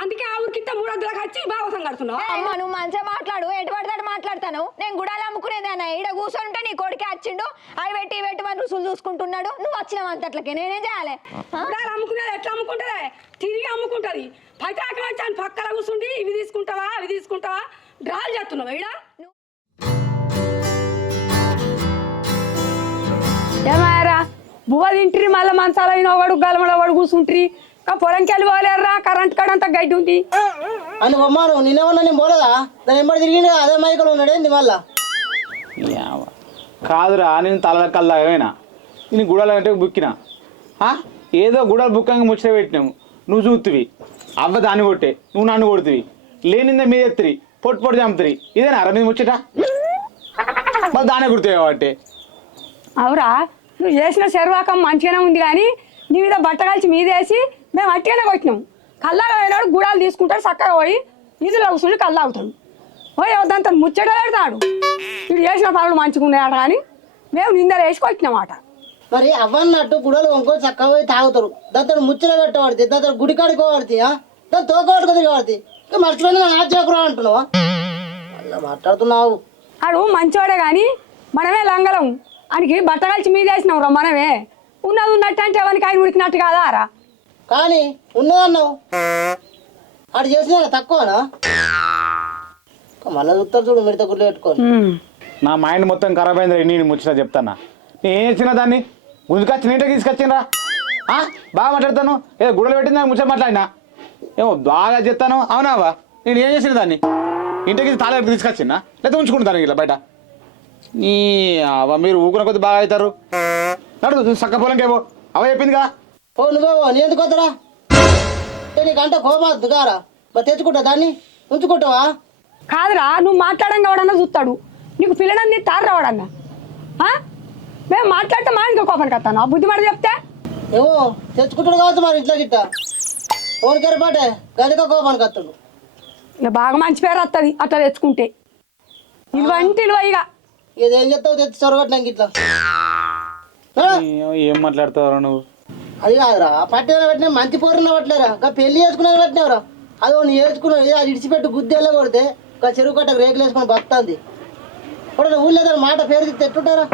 అందుకే ఆ ఊరికింత 300 వచ్చి భాగవతం కడుతున్నావు. అమ్మ నువ్వు మంచిగా మాట్లాడు, ఎటు పడతాడు మాట్లాడతాను. నేను గుడాలు అమ్ముకునేదాన్న ఈడ కూర్చొని నీ కొడుకే వచ్చిండు, అవి పెట్టి మన రుసులు చూసుకుంటున్నాడు. నువ్వు వచ్చినావు అంతట్లకే నేనేం చేయాలి? గుడాలు అమ్ముకునేది ఎట్లా అమ్ముకుంటది? తిరిగి అమ్ముకుంటది. పటాకులు వచ్చాను పక్కన కూర్చుండి ఇవి తీసుకుంటావా అవి తీసుకుంటావా డ్రాలు చేస్తున్నావు ఈడ. ఏమారా బువ్వ తింటారు మళ్ళీ మంచాల అయినవాడు గలమల వాడు కూర్చుంటారు. పొలంకి వెళ్ళి పోలేరా కరెంట్ కాడ అంతా గడ్డి ఉంది అని బొమ్మాను నిన్నేమన్నా నేను పోలేదా? దాని ఎంబడి తిరిగి అదే మైకలు ఉన్నాడేంది మళ్ళా? కాదురా నేను తలకల్లాగైనా నేను గుడాలంటే బుక్కినా ఏదో గుడాలు బుక్కంగా ముచ్చట పెట్టినాము. నువ్వు చూస్తువి అవ్వ దాన్ని కొట్టే నువ్వు నన్ను కొడుతువి లేనిందా మీద ఎత్తిరి పొట్టు చంపుతుంది. ఇదేనా రా మీద ముచ్చట? మళ్ళీ దానే గుర్తు కాబట్టి అవురా నువ్వు చేసిన శర్వాకం మంచిగానే ఉంది కానీ నీ మీద బట్ట కలిసి మీదేసి మేము అట్టిగానే కొట్టినాం. కల్లాగా పోయినాడు గుడాలు తీసుకుంటాడు చక్కగా పోయి ఈదులో కూర్చుని కల్లా అవుతాడు. పోయి దాంతో ముచ్చట పెడతాడు. వీడు చేసిన పనులు మంచిగా ఉన్నాయట కానీ మేము నిందలు వేసి కొట్టినామాట. మరి అవ్వన్నట్టు గుడలు వంకొని చక్కగా పోయి తాగుతారు. దాంతో ముచ్చట పెట్టబడితే దాంతో గుడి కాడుకోబడితే దాని తోకడుకో తిరగబడితే ఇంకా మర్చిపోయింది నా ఆచకురా అంటున్నావా? అలా మాట్లాడుతున్నావు. ఆడు మంచివాడే కానీ మనమే లంగలం ఆయనకి బట్ట కలిసి మీదేసినాం రా. మనమే ఉన్నది ఉన్నట్టు అంటే ఎవరికి ఆయన ఉడికినట్టు కాదా రా? కానీ ఉన్నదన్నావు ఆడు చేసిన తక్కువనా? మళ్ళీ చూస్తారు చూడు మిడత గుడ్లు పెట్టుకొని. నా మైండ్ మొత్తం ఖరాబ్ అయింది. నేను ముచ్చట చెప్తానా నేను ఏం చేసినా దాన్ని గుంజుకొచ్చి నీటే తీసుకొచ్చినరా బాగా మాట్లాడతాను. ఏదో గుడలు పెట్టింది నాకు ముచ్చట మాట్లాడినా ఏమో బాగా చెప్తాను. అవునావా నేను ఏం చేసిన దాన్ని ఇంటికి తాళ తీసుకొచ్చినా లేదా ఉంచుకుంటాను ఇలా బయట. నీ అవ మీరు ఊకున్న కొద్ది బాగా అవుతారు. నడు చక్క పొలంకేవో అవ చెప్పింది కదా. ఓ నువ్వేవో నీ ఎందుకు వద్దరా? నీకంటే కోపద్దు కారా మరి తెచ్చుకుంటా దాన్ని ఉంచుకుంటావా? కాదురా నువ్వు మాట్లాడంగా వాడన్నా చూస్తాడు. నీకు పిల్లడన్ని తారు రావడన్నా మేము మాట్లాడితే మా ఇంకో కోపానికి వస్తాను. ఆ బుద్ధి మాట చెప్తే ఏమో తెచ్చుకుంటాడు కావచ్చు మరి ఇంట్లో గిట్ట ఓన్ కరిపాటే గదిగా కోపానికి వస్తాడు. ఇక బాగా మంచి పేరు వస్తుంది అట్లా తెచ్చుకుంటే. ఇటువంటి ఇక ఇదేం చెప్తావు తెచ్చి చొరగట్టినాక ఇట్లా ఏం మాట్లాడతావు నువ్వు? అది కాదురా పట్టిన పెట్టినా మంచి పోరున్న పట్టలేరా ఇంకా పెళ్లి చేసుకునేది పెట్టినవరా. అది ఒకటి నేర్చుకున్నావు అది ఇడిచిపెట్టి గుద్ది వెళ్ళ కొడితే ఇంకా చెరువు కట్టకు రేకులు వేసుకొని బతుంది. ఇప్పుడు ఊళ్ళో దాని మాట పేరు తెట్టుంటారా?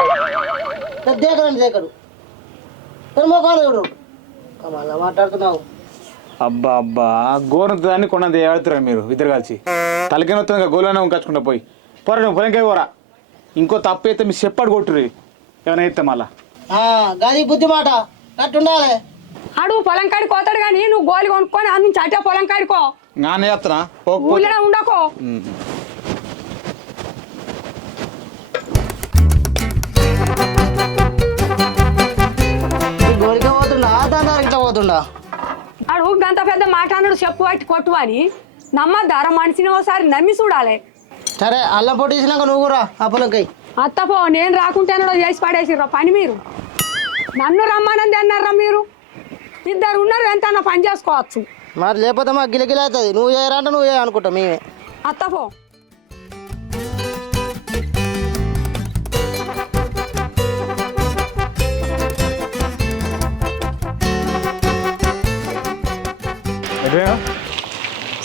దేకరండి దేకడు మోకాలు చూడు మళ్ళా మాట్లాడుతున్నావు. అబ్బా అబ్బా గోరంత దాన్ని కొన్నది ఏడుతురా మీరు ఇద్దరు కలిసి తలకే వస్తుంది గోలనే ఉంచుకుంటా పోయి పోరా నువ్వు పొలంకే పోరా. ఇంకో తప్పు అయితే మీ చెప్పాడు కొట్టురు ఏమైనా అయితే మళ్ళా గది బుద్ధి మాట అట్టుండాలి. ఆడు పొలం కాడికి పోతాడు కానీ నువ్వు గోలి కొనుక్కొని అందించి అట్టే పొలం కాడికో నానే చేస్తున్నా ఊళ్ళో ఉండకో. గోలిగా పోతుండా దాని దానికి ఇట్లా పోతుండా? ఆడు గంత పెద్ద మాట అన్నాడు చెప్పు అట్టి కొట్టు అని నమ్మద్దారా? మనిషిని ఒకసారి నమ్మి చూడాలి. సరే అల్లం పొట్టి తీసినాక నువ్వు కూడా ఆ పొలంకై అత్తపో నేను రాకుంటేనో చేసి పడేసిర్రా పని. మీరు నన్ను రమ్మనంది అన్నారా? మీరు ఇద్దరు ఉన్నారు ఎంత పని చేసుకోవచ్చు. మరి లేకపోతే మాకు గిలగిల అవుతుంది. నువ్వు చేయరంటే నువ్వు చేయ అనుకుంటా మేమే. అత్తపో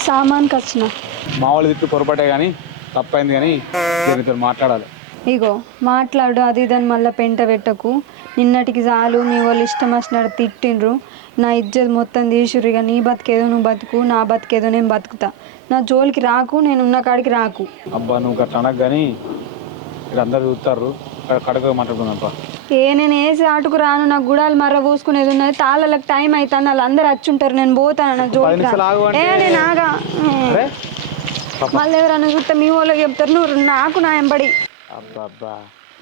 సామాన్కి వచ్చిన మా వాళ్ళు తిట్టు పొరపాటే కానీ తప్పైంది కానీ దీనితో మాట్లాడాలి. ఇగో మాట్లాడు అది దాన్ని మళ్ళీ పెంట పెట్టకు. నిన్నటికి చాలు మీ వాళ్ళు ఇష్టం వచ్చినట్టు తిట్టిండ్రు. నా ఇజ్జత్ మొత్తం తీసురు. ఇక నీ బతికేదో నువ్వు బతుకు, నా బతికేదో నేను బతుకుతా. నా జోలికి రాకు, నేను ఉన్న కాడికి రాకు. అబ్బా నువ్వు అట్లా అనకు కానీ ఇక్కడ అందరు చూస్తారు కడక మాట్లాడుకుందాం. నేను వేసి ఆటుకు రాను. నాకు గుడాలు మర్ర పూసుకునేది ఉన్నది. తాళ్ళకి టైం అవుతాను వాళ్ళు అందరు వచ్చుంటారు. నేను పోతాను నా జోలికి. నేను ఆగా మళ్ళీ ఎవరన్నా చూస్తే మీ వాళ్ళకి చెప్తారు. నువ్వు నాకు నా ఎంబడి అబ్బా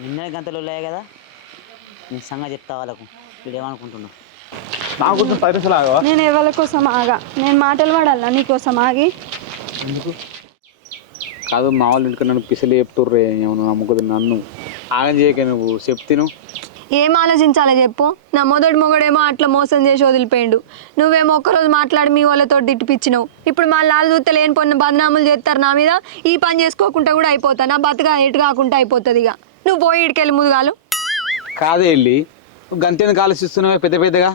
నిన్న గంటలు ఉన్నాయి కదా నీ సంగతి చెప్తా వాళ్ళకు. వీడు ఏమనుకుంటున్నావు? నేను ఎవరి కోసం ఆగా? నేను మాటలు పడాలా నీకోసం ఆగి? కాదు మా వాళ్ళు ఇంటికి నన్ను పిసలు చెప్తుర్రే ఏమన్నా నమ్ముకుది నన్ను ఆగం చేయక నువ్వు చెప్తాను. ఏం ఆలోచించాలో చెప్పు. నా మొగడేమో అట్లా మోసం చేసి వదిలిపోయిండు. నువ్వేమో ఒక్కరోజు మాట్లాడి మీ వాళ్ళతో తిట్టిపిచ్చినావు. ఇప్పుడు మా లాలు చూస్తే లేని పొన్న బదనాములు చేస్తారు నా మీద. ఈ పని చేసుకోకుండా కూడా అయిపోతా. నా బతుగా ఎటు కాకుండా అయిపోతుంది. ఇక నువ్వు పోయి ఇడికెళ్ళి ముదుగాలు కాదే వెళ్ళి గంతేందుకు ఆలోచిస్తున్నావే పెద్ద పెద్దగా.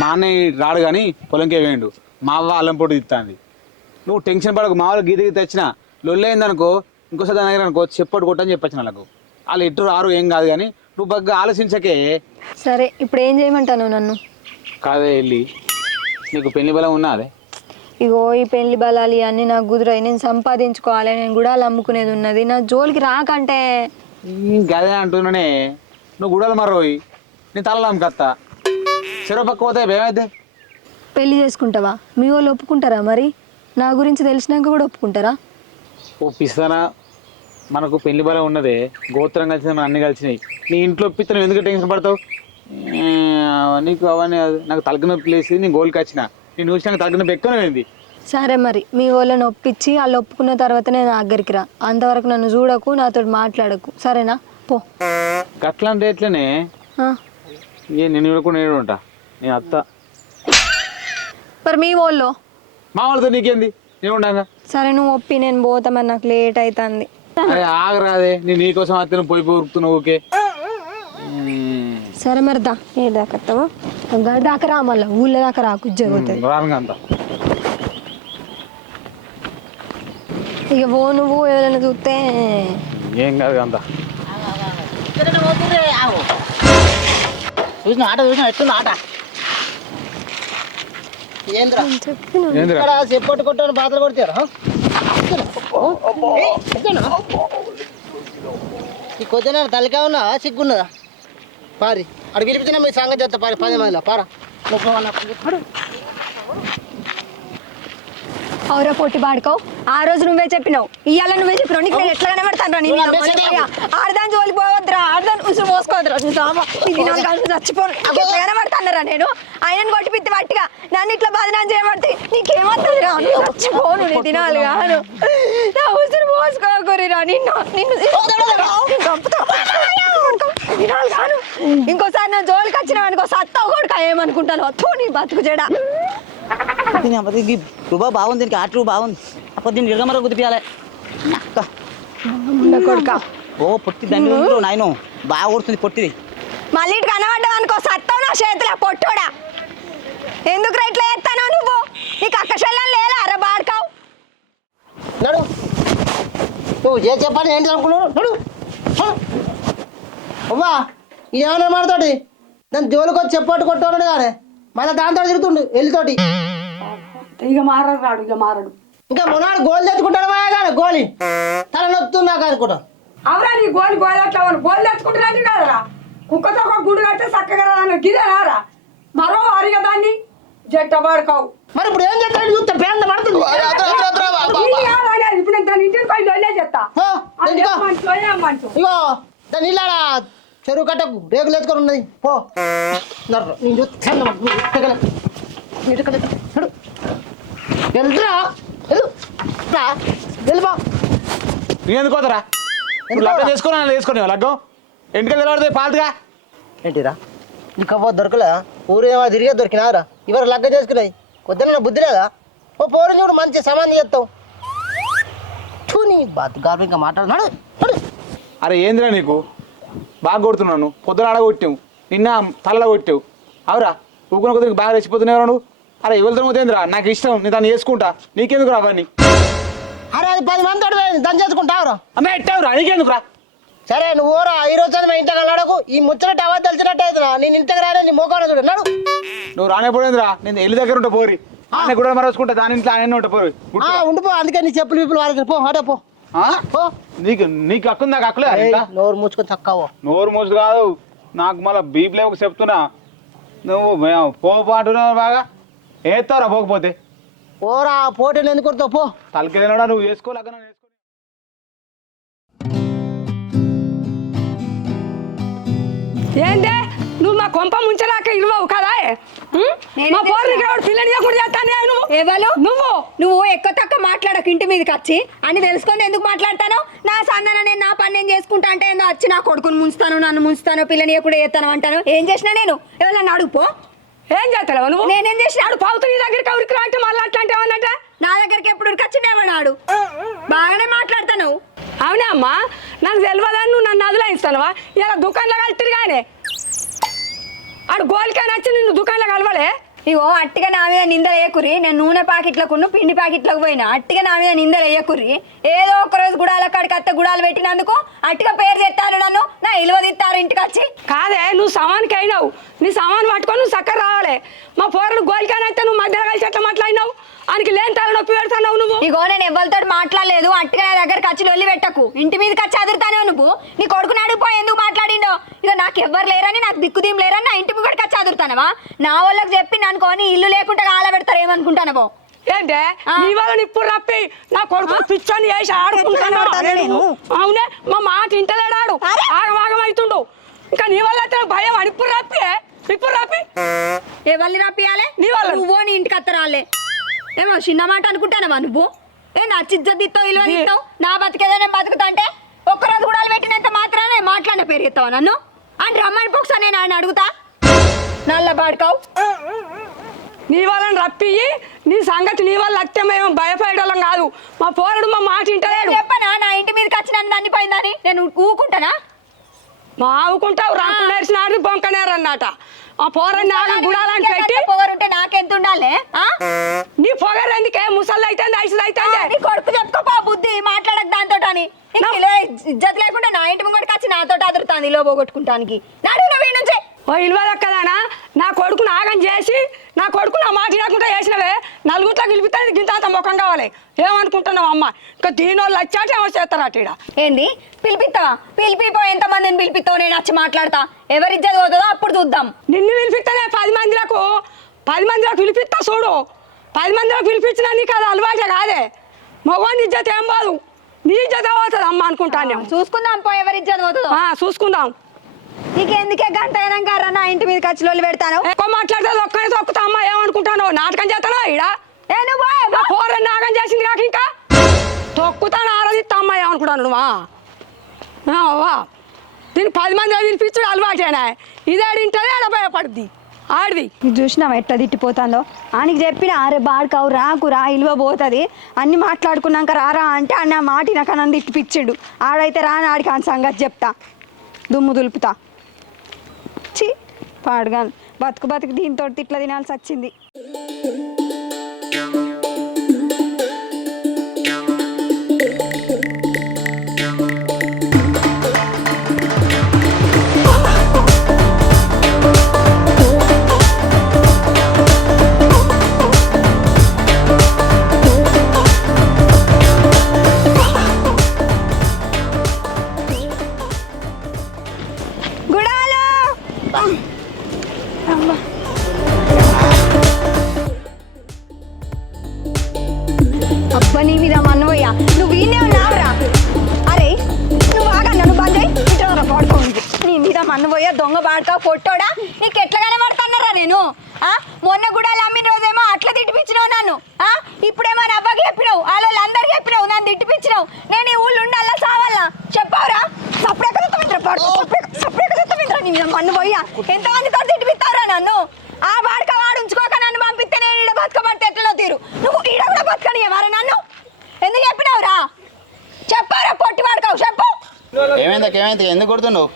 మా అన్నయ్య రాడు కానీ పొలంకే వేయండు. మా అవ్వ అల్లం పొడి తిత్తాంది. నువ్వు టెన్షన్ పడకు మామూలు గీతకి తెచ్చిన లొల్లైందనుకో ఇంకోసారి దాని దగ్గర అనుకో చెప్పట్టు కొట్టని చెప్పొచ్చిన వాళ్ళకు వాళ్ళు ఎటు రారు ఏం కాదు కానీ నువ్వు బాగా ఆలోచించకే. సరే ఇప్పుడు ఏం చేయమంటాను నన్ను? కాదే వెళ్ళి నీకు పెళ్లి బలం ఉన్నా అదే ఇగో ఈ పెళ్లి బలాలు అన్నీ నాకు కుదిరాయి, నేను సంపాదించుకోవాలి, నేను గుడాలు అమ్ముకునేది ఉన్నది, నా జోలికి రాకంటే. గదే అంటున్నానే నువ్వు గుడాలు మరోయి నేను తలలో అమ్మకత్తా చెరో పక్క పోతే ఏమైతే పెళ్లి చేసుకుంటావా? మీ వాళ్ళు ఒప్పుకుంటారా మరి? నా గురించి తెలిసినాక కూడా ఒప్పుకుంటారా? ఒప్పిస్తానా? మనకు పెళ్లి బలం ఉన్నదే, గోత్రం కలిసింది మన అన్ని కలిసినాయి. నీ ఇంట్లో ఒప్పిస్తాను ఎందుకు టెన్షన్ పడతావు? నీకు అవన్నీ నాకు తలకినొప్పి లేసి నేను గోల్కి వచ్చిన నేను చూసినాక తలకినొప్పి ఎక్కువైంది. సరే మరి మీ వాళ్ళని ఒప్పించి వాళ్ళు ఒప్పుకున్న తర్వాతనే నా దగ్గరికి రా, అంతవరకు నన్ను చూడకు, నాతో మాట్లాడకు, సరేనా? పో. అట్లా అంటే ఎట్లనే నేను చూడకుండా నేను ఉంటా, నేను అత్త. మరి మీ వాళ్ళు? మా వాళ్ళతో నీకేంది, నేను ఉండగా. సరే నువ్వు ఒప్పి నేను పోతా, మరి నాకు లేట్ అవుతుంది. అరే ఆగరాదే, నేను నీకోసం అత్తను పోయి పోరుకుతున్నావు. ఓకే సరే మరి దా. ఏ దాకత్తావు? గడి దాకా రా, మళ్ళీ ఊళ్ళో దాకా రా, కుజ్జపోతుంది. రానుగా ఇక పో, నువ్వు ఎవరైనా చూస్తే ఏం కాదు అంత. చూసిన ఆట చూసిన ఎట్లుంది ఆట? ఏంద్రా ఏందిరా? ఇక్కడ చెప్పట్టు కొట్టాను బాధలు కొడతారు. ఈ కొద్దిన తలకా ఉన్నా సిగ్గున్నదా? పారి అక్కడ పిలిపించినా మీ సంగతి చేస్తా పారి 10 మందిలో పారా. అవురా పొట్టి బాడుకోవు, ఆ రోజు నువ్వే చెప్పినావు, ఇవాళ నువ్వే చెప్పినావు, నీకు నేను ఎట్లా కనబడతాను? ఆడదాని జోలికి పోవద్దురా, ఆడదాని ఉసురు పోసుకోవద్దురా, ఇది నాలుగు చచ్చిపోను, ఎట్లా కనబడతానరా నేను? ఆయనను కొట్టిపిత్తి పట్టిగా నన్ను ఇట్లా బదనాన్ని చేయబడితే నీకేమవుతుందిరా? నువ్వు చచ్చిపోను, నీ దినాలు కాను, నా ఉసురు పోసుకోకూరిరా, నిన్ను నిన్ను దినాలు కాను. ఇంకోసారి నా జోలికి వచ్చిన అనుకో సత్తావు కొడుక, ఏమనుకుంటాను అత్తు నీ బతుకు చెడ. రుబా బాగుంది, దీనికి ఆట బాగుంది. అప్పుడు దీన్ని ఇరగమర కుదిపియాలి. కొడుక ఓ పొట్టి దండి నాయన బాగా కొడుతుంది పొట్టిది. మళ్ళీ ఇటు కనబడ్డావు అనుకో సత్తావు నా చేతిలో పొట్టోడా. ఎందుకు ఇట్లా చేస్తానో నువ్వు? నీకు అక్క చెల్లెలు లేదా అరే బాడుకావు? నడు నువ్వు చేసి చెప్పాలి ఏంటి అనుకున్నావు? నడు అవ్వా ఏమన్నా మాడతాడు దాని జోలికి వచ్చి చెప్పట్టు కొట్టాడు కానీ మళ్ళీ దాంతో తిరుగుతుండు ఎల్లితోటి. ఇక మారడు రాడు, ఇక మారడు. ఇంకా మొన్నాడు గోలు తెచ్చుకుంటాడు కానీ గోలి తల నొప్పుతుంది నాకు అనుకుంటా. అవురా నీ గోలి గోలట్లా గోలు తెచ్చుకుంటున్నట్టు కదరా, కుక్కతో ఒక గుడి కడితే చక్కగా గిదేనారా మరో అరిగా దాన్ని జట్ట పడుకోవు. మరి ఇప్పుడు ఏం చేస్తాడు చూస్తే పేద పడుతుంది. ఇప్పుడు దాని ఇంటికి పై వెళ్ళే చెప్తా. ఇగో దాన్ని ఇల్లాడా చెరువు కట్టకు రేకులు వేసుకొని ఉన్నది. పో నేను చూస్తాను వెళ్ళిపో. నేను ఎందుకు పోతారా? లగ్గం చేసుకుని వేసుకునే లగ్గం ఇంటికి తెలవడితే పాలుగా ఏంటిరా నీకు అవ్వ దొరకలే? ఊరు ఏమో తిరిగే దొరికినారా? ఇవరు లగ్గం చేసుకున్నాయి కొద్దిన బుద్ధి లేదా? ఓ పోరు చూడు మంచి సమాధి చేస్తావు. నీ బాత్ గారు ఇంకా మాట్లాడుతున్నాడు. అరే ఏందిరా నీకు బాగా కొడుతున్నాను, పొద్దున ఆడగొట్టావు, నిన్న తల్ల కొట్టావు. అవురా ఊకున కొద్దిగా బాగా రెచ్చిపోతున్నావు నువ్వు. అరే ఎవరితో పోతేందిరా, నాకు ఇష్టం, నేను దాన్ని చేసుకుంటా, నీకెందుకు రా అవన్నీ? అరే అది 10 మంది దాన్ని చేసుకుంటావురా? అమ్మ ఎట్టావురా, నీకెందుకురా? సరే నువ్వు ఊరా ఈ రోజు మా ఇంటికి వెళ్ళాడకు. ఈ ముచ్చట అవద్దు తెలిసినట్టు అవుతున్నా. నేను ఇంటికి రాడే నీ మోకాడ చూడు. నాడు నువ్వు రానేపోయిందిరా, నేను ఎల్లి దగ్గర ఉంటా పోరి, ఆయన కూడా మరచుకుంటా, దాని ఇంట్లో ఆయన ఉంటా పోరి. ఉండిపో, అందుకే నీ చెప్పులు విప్పులు వాళ్ళకి పో. అడే పో. నీకు నీకు అక్కుంది, నాకు అక్కలే. నోరు మూసుకొని చక్కవో. నోరు మూసు కాదు, నాకు మళ్ళీ బీపీలో ఒక చెప్తున్నా. నువ్వు పోపు అంటున్నావు బాగా, ఏస్తావురా పోకపోతే. ఓరా పోటీలు ఎందుకు కొడతావు? పో. తలకెళ్ళినాడా నువ్వు వేసుకోలేక వేసుకో. ఏందే నువ్వు మా కొంప ముంచరాక ఇవ్వవు కదా? మా పోర్రికి ఎవడు పిల్లని చేస్తానే నువ్వు? ఎవరు నువ్వు? నువ్వు ఎక్కువ తక్కువ మాట్లాడకు, ఇంటి మీదకి వచ్చి అని తెలుసుకొని ఎందుకు మాట్లాడతాను? నా సందన నేను నా పని నేను చేసుకుంటా అంటే ఏందో వచ్చి నా కొడుకుని ముంచుతాను, నన్ను ముంచుతాను, పిల్లని కూడా చేస్తాను అంటాను. ఏం చేసినా నేను? ఎవరన్నా అడుగుపో. ఏం చేస్తావు నువ్వు? నేనేం చేసిన? ఆడు పావుతూ నీ దగ్గరికి ఎవరికి రాంటే మళ్ళీ అట్లా అంటే ఏమన్నట? నా దగ్గరికి ఎప్పుడు వచ్చిండేమన్నాడు? బాగానే మాట్లాడతాను. అవునా అమ్మా, నాకు తెలియదని నువ్వు నన్ను అదులాయిస్తానవా? ఇలా దుకాణంలో కలిసి కానీ ఆడు గోలికాయ నచ్చి నిన్ను దుకాణంలో కలవలే. ఇగో అట్టిగా నా మీద నిందలు వేయకుర్రి. నేను నూనె ప్యాకెట్లకు పిండి ప్యాకెట్లకు పోయినా అట్టిగా నా మీద నిందలు వేయకుర్రి. ఏదో ఒక రోజు గుడాల కాడికి అత్త గుడాలు పెట్టినందుకు అట్టిగా పేరు తెస్తారు, నన్ను నా ఇలువ తిత్తారు ఇంటికి వచ్చి. కాదే నువ్వు సమానికి అయినావు, నీ సమాన్ పట్టుకొని నువ్వు చక్కర రావాలి. మా పోరడు గోలికానైతే నువ్వు మధ్యలో కలిసి ఎట్లా మాట్లాడినావు, ఆయనకి లేని తల నొప్పి పెడతావు నువ్వు. ఇగో నేను ఎవరితో మాట్లాడలేదు, అట్టిగా నా దగ్గరకు వచ్చి వెళ్ళి పెట్టకు. ఇంటి మీదకి వచ్చి అదురుతానే నువ్వు. నీ కొడుకుని అడిగిపోయి ఎందుకు మాట్లాడిండో. ఇక నాకు ఎవ్వరు లేరని, నాకు దిక్కుదీం లేరని నా ఇంటి ముంగడికి వచ్చి అదురుతానవా? నా వాళ్ళకి చెప్పి అనుకోని ఇల్లు లేకుండా కాల పెడతారు ఏమనుకుంటానవో. ఏంటే నీ వాళ్ళని ఇప్పుడు రప్పి నా కొడుకు పిచ్చని వేసి ఆడుకుంటాను నేను. అవునే మా మాట ఇంటలేడాడు, ఆగమాగం అవుతుండు. ఇంకా నీ వల్ల అయితే భయం అని ఇప్పుడు రప్పి ఎవరిని రప్పియాలే? నీ వాళ్ళ నువ్వు నీ ఇంటికి అత్తరాలే. ఏమో చిన్న మాట అనుకుంటానవా నువ్వు? ఏ నా చిజ్జతిస్తావు ఇల్లు తిస్తావు, నా బతికేదో నేను బతుకుతా అంటే ఒక్కరోజు కూడా పెట్టినంత మాత్రానే మాట్లాడిన పేరు ఎత్తావు నన్ను అని రమ్మని పోక్సా నేను ఆయన అడుగుతా. నల్ల పాడుకావు నీ వాళ్ళని రప్పి నీ సంగతి నీ వాళ్ళు అత్తే మేము భయపడేవాళ్ళం కాదు. మా పోరడు మా మాట ఇంటలేడు. చెప్పనా నా ఇంటి మీదకి వచ్చి నన్ను అన్నిపోయిందని నేను ఊకుంటానా? మా ఆవుకుంటావు రాకు నేర్చినాడు బొంకనేరు అన్నట. ఆ పోరని నాగ గుడాలని పెట్టి పొగరుంటే నాకెంత ఉండాలి? నీ పొగరు ఎందుకే ముసలి అయితే ఐసు అయితే నీ కొడుకు చెప్పుకోపా బుద్ధి మాట్లాడక దాంతో అని. ఇజ్జత్ లేకుండా నా ఇంటి ముంగడికి వచ్చి నాతో అదురుతాను ఇలో పోగొట్టుకుంటానికి. నాడు వీడి నుంచి ఓ ఇల్వదక్కదానా నా కొడుకు నాగం చేసి నా కొడుకు నా మాట లేకుండా వేసినవే నలుగురిలో గెలిపితే గింత ముఖం కావాలి. ఏమనుకుంటున్నావు అమ్మ? ఇంకా దీనివల్ల వచ్చాట ఏమో చేస్తారట ఈడ. ఏంది పిలిపిస్తావా? పిలిపిపో, ఎంతమందిని పిలిపిస్తావు? నేను వచ్చి మాట్లాడతా. ఎవరి ఇజ్జత్ పోతుందో అప్పుడు చూద్దాం. నిన్ను పిలిపిస్తానే 10 మందిలకు పిలిపిస్తా చూడు. 10 మందిలకు పిలిపించినా నీకు అది అలవాటే కాదే. మగవాని ఇజ్జత ఏం బాదు, నీ ఇజ్జత పోతుంది అమ్మ అనుకుంటాను. చూసుకుందాం పో ఎవరి ఇజ్జత్ పోతుందో. చూసుకుందాం. నీకెందుకే గంట అయినాక నా ఇంటి మీద ఖర్చులు పెడతాను. ఎక్కువ మాట్లాడితే ఒక్కనే తొక్కుతా అమ్మ. ఏమనుకుంటాను నాటకం చేస్తాను ఈడ. పోరని నాగం చేసింది కాక ఇంకా తొక్కుతాను ఆరాధిస్తా అమ్మ. ఏమనుకుంటాను నువ్వా? దీన్ని 10 మంది పిలిపించుడు అలవాటేనా? ఇదేడింటది ఆడ భయపడుద్ది ఆడిది. చూసినావా ఎట్లా తిట్టిపోతుందో? ఆయనకి చెప్పిన అరే బాడుకావు రాకురా ఇలువ పోతుంది అన్ని మాట్లాడుకున్నాక రారా అంటే అన్న మాట నాకు నన్ను తిట్టిపిచ్చిండు. ఆడైతే రాని ఆడికి అని సంగతి చెప్తా, దుమ్ము దులుపుతా. చి పాడుగా బతుకు దీంతో తిట్ల తినాల్సి వచ్చింది. అబ్బా నీ మీద మన్నవయ్యా నువ్వు ఈయనే ఉన్నావురా. అరే నువ్వు ఆగా నన్ను బంద్ ఇంట్లో పడుకోండి. నీ మీద మన్నవయ్యా దొంగ బాడుకావు పొట్టోడా. నీకు ఎట్లా కనబడుతున్నారా నేను? మొన్న కూడా అమ్మిన రోజేమో అట్లా తిట్టిపించినావు నన్ను. ఇప్పుడేమో అవ్వకి చెప్పినావు, వాళ్ళు అందరికి చెప్పినావు, నన్ను తిట్టిపించినావు. నేను ఈ ఊళ్ళు ఉండాలా సావాలా చెప్పావురా? నీ మీద మన్నవయ్యా ఎంతమందితో తిట్టిపిస్తావురా నన్ను? ఆ బాడుక వాడు ఉంచుకోక నన్ను పంపిస్తే నేను ఈడ బతుకబడితే ఎట్లలో తీరు. నువ్వు ఈడ కూడా బతకనియవారా నన్ను? ఎందుకు చెప్పినావురా? చెప్పారా పొట్టి వాడుకావు చెప్పు. ఏమైంది ఎందుకు కొడుతున్నావు?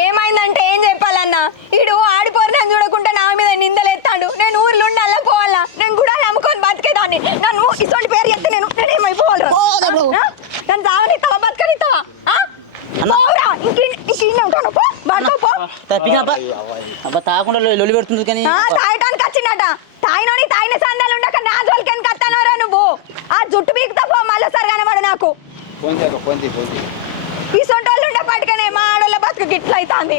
ఏమైందంటే ఏం చెప్పాలన్నా, ఈడు ఆడిపోరు నన్ను చూడకుండా నా మీద నిందలు ఎత్తాడు. నేను ఊర్లో ఉండాలా పోవాలా? నేను కూడా నమ్ముకొని బతికేదాన్ని. నన్ను ఇటువంటి పేరు చెప్తే నేనేమైపోవాలి? నన్ను చావనిస్తావా బతకనిస్తావా? తాగకుండా లొలి పెడుతుంది కానీ తాగటానికి వచ్చిందట. తాగినోని తాగిన సందాలు ఉండక నా జోలికి ఎందుకు వస్తానోరా నువ్వు? ఆ జుట్టు బీకుతా పో మళ్ళీసారి కనబడు నాకు. ఈ సొంటోళ్ళు ఉండే పట్టుకనే మా ఆడోళ్ళ బతుకు గిట్ల అవుతుంది.